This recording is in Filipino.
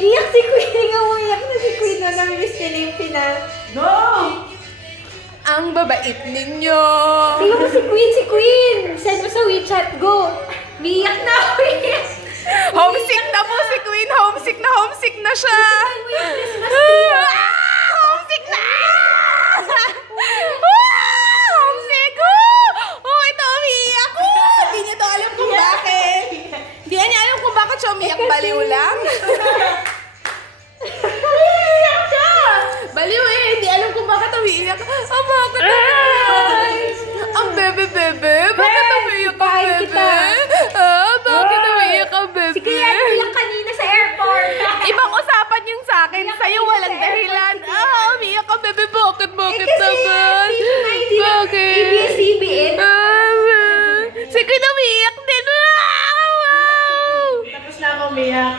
Iyak si Queen. Ikaw umiyak na si Queen. Namimiss niya na yung No! Ang babait ninyo. Tingnan mo si Queen, si Queen. Send mo sa WeChat, go. Umiyak na, umiyak. Homesick na po si Queen. Homesick na siya. Send mo yung Christmas tree. Homesick na! Homesick! Oh, ito umiiyak. Hindi niya to alam kung bakit. Hindi niya alam kung bakit siya umiyak. Baliw lang. Umiyak siya. Baliw eh. Hindi alam kung bakit umiiyak. Ah, bakit umiiyak? Ang bebe. Bakit umiiyak ang Bahay bebe? kita. Ah, bakit umiiyak ang bebe? Si Kuya umiyak kanina sa airport. Ibang usapan yung sa akin. Sa'yo walang dahilan. Ah, umiiyak ang bebe. Bakit naman? Bakit? ABS-CBN. Si Queen umiiyak din. Wow! Tapos na ako umiyak.